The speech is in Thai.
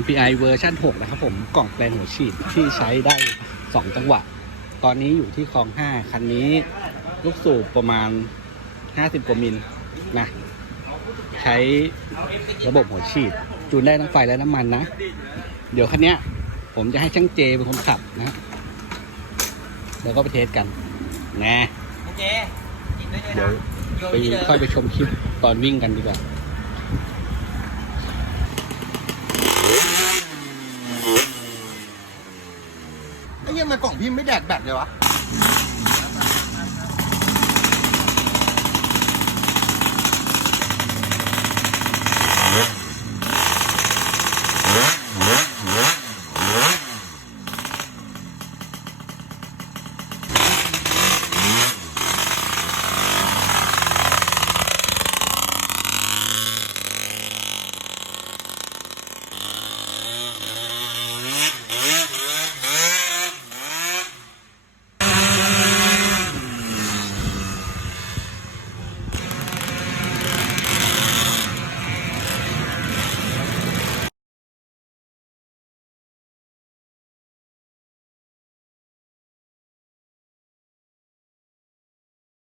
MPI เวอร์ชัน6นะครับผมกล่องแปลงหัวฉีดที่ใช้ได้2จังหวะตอนนี้อยู่ที่คลอง 5คันนี้ลูกสูบประมาณ50 กว่ามิลนะใช้ระบบหัวฉีดจูนได้ทั้งไฟและน้ำมันนะเดี๋ยวคันนี้ผมจะให้ช่างเจเป็นคนขับนะแล้วก็ไปเทสกันนะเดี๋ยวค่อยไปชมคลิปตอนวิ่งกันดีกว่าไอ้ยังมากล่องพี่ไม่แดกแบตเลยวะ